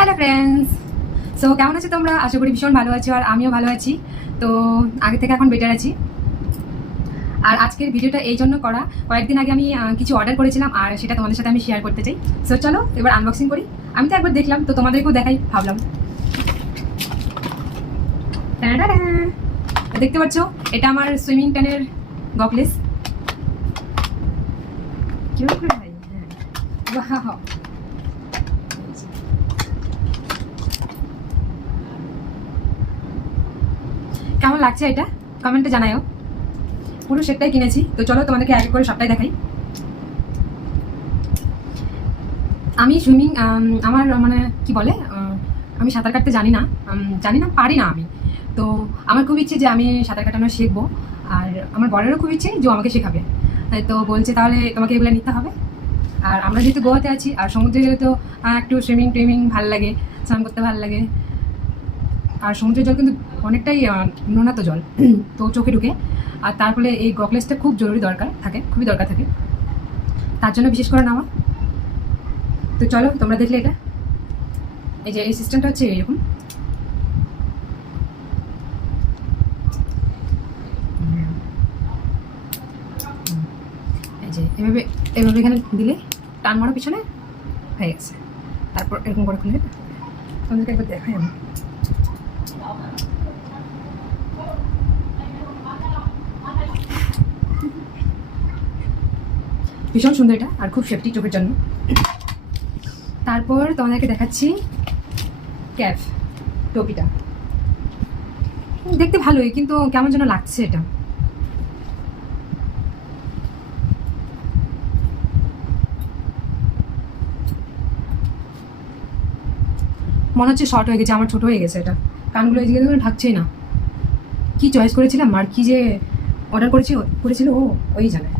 Hello friends so কেমন আছো তোমরা? আশা করি ভীষণ ভালো আছো আর আমিও ভালো আছি। তো, আগে থেকে এখন বেটার আছি। আর আজকের ভিডিওটা এই জন্য করা। কয়েকদিন আগে আমি কিছু অর্ডার করেছিলাম আর সেটা তোমাদের সাথে আমি শেয়ার করতে চাই। সো চলো, এবার আনবক্সিং করি। আমি তো একবার দেখলাম, তো তোমাদেরকেও দেখাই, ভাবলাম। দেখতে পাচ্ছ? এটা আমার সুইমিং ট্যানের গকলেস কি ব্যাপার ভাই বাহ কেমন লাগছে এটা? কমেন্টে জানাও পুরো সেটটাই কিনেছি। তো চলো তোমাদেরকে এক করে সবটাই দেখাই। আমি সুইমিং আমার মানে কি বলে আমি সাঁতার কাটতে জানি না। জানি না, পারি না আমি। তো আমার খুব ইচ্ছে যে আমি সাঁতার কাটানো শিখব। আর আমার বরেরও খুব ইচ্ছে যে আমাকে শেখাবে। তো বলছে তাহলে তোমাকে এগুলো নিতে হবে। আর আমরা যেহেতু গোয়াতে আছি, আর সমুদ্রে গেলে তো একটু সুইমিং টুইমিং ভালো লাগে, স্নান করতে ভালো লাগে। আর সমুদ্রের জল কিন্তু অনেকটাই নোনাতো জল, তো চোখে ঢুকে। আর তার ফলে এই গকলেসটা খুব জরুরি দরকার থাকে, খুবই দরকার থাকে। তার জন্য বিশেষ করে নেওয়া তো চলো, তোমরা দেখলে এটা। এই যে, এই সিস্টেমটা হচ্ছে এরকম। এই যে, এভাবে এভাবে এখানে দিলে টান মারো পিছনে হয়ে গেছে। তারপর এরকম করে খুলে তোমাদেরকে একবার দেখাই আমি। ভীষণ সুন্দর এটা, আর খুব সেফটি চোখের জন্য। তারপর তোমাদেরকে দেখাচ্ছি ক্যাফ, টপিটা। দেখতে ভালোই, কিন্তু কেমন যেন লাগছে এটা। মনে হচ্ছে শর্ট হয়ে গেছে, আমার ছোট হয়ে গেছে এটা। কানগুলো এদিকে দেখুন ঢাকছেই না। কি চয়েস করেছিলাম? আর কি যে অর্ডার করেছি, করেছিল ও, ওই জানে।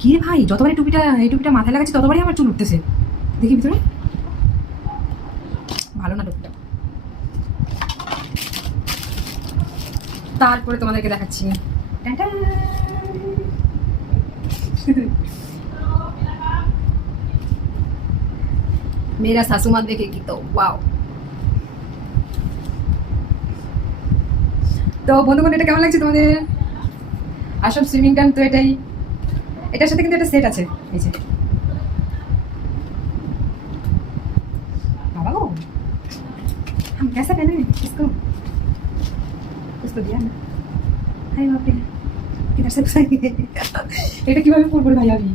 কি ভাই? যতবারই টুপিটা, এই টুপিটা মাথায় লাগাচ্ছি, ততবারই আমার চুল উঠতেছে। দেখি ভিতরে। ভালো না টুপিটা। তারপরে তোমাদেরকে দেখাচ্ছি! মেরা শাশুমা দেখে কি তো ওয়াও তো বন্ধুগণ, এটা কেমন লাগছে তোমাদের? আসল সুইমিং টান তো এটাই। এটার সাথে কিন্তু একটা সেট আছে এই যে बाबा को हम कैसा पहने इसको कुछ तो दिया ना अरे बाप रे किधर से घुसाएंगे এটা কিভাবে পরবো রে ভাই আমি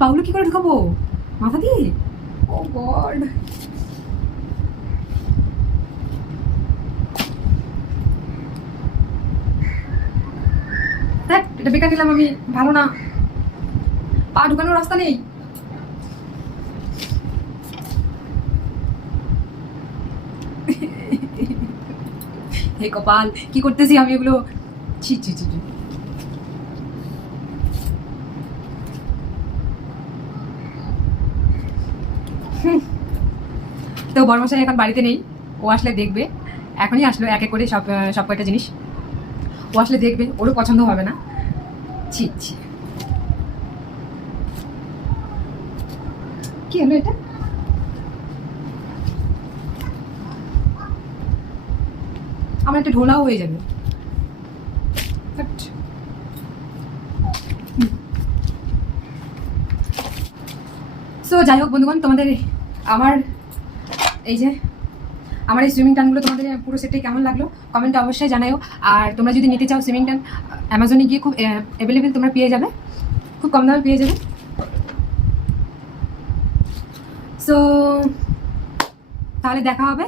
পাউলো কি করে ঢুকাবো মাথা দিয়ে ও গড এটা বেকার নিলাম আমি, ভালো না। পা ঢুকানোর রাস্তা নেই। হে কপাল, কি করতেছি আমি এগুলো? ছি ছি ছি। তো বর্মশাই এখন বাড়িতে নেই, ও আসলে দেখবে। এখনই আসলো এক করে সব সব কয়টা জিনিস। ও আসলে দেখবে, ওরও পছন্দ হবে না। ছি ছি। কি হলো এটা? আমার একটা ঢোলাও হয়ে যাবে। সো যাই হোক বন্ধুগণ, তোমাদের আমার এই যে আমার এই সুইমিং টানগুলো তোমাদের পুরো সেটটাই কেমন লাগল? কমেন্টে অবশ্যই জানাও আর তোমরা যদি নিতে চাও সুইমিং টান অ্যামাজনে গিয়ে খুব অ্যাভেলেবেল তোমরা পেয়ে যাবে। খুব কম দামে পেয়ে যাবে। সো তাহলে দেখা হবে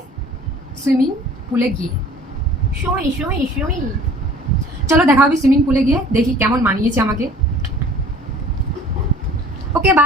সুইমিং পুলে গিয়ে। সুই সুই সুই চলো দেখা হবে সুইমিং পুলে গিয়ে দেখি কেমন মানিয়েছে আমাকে। ওকে বা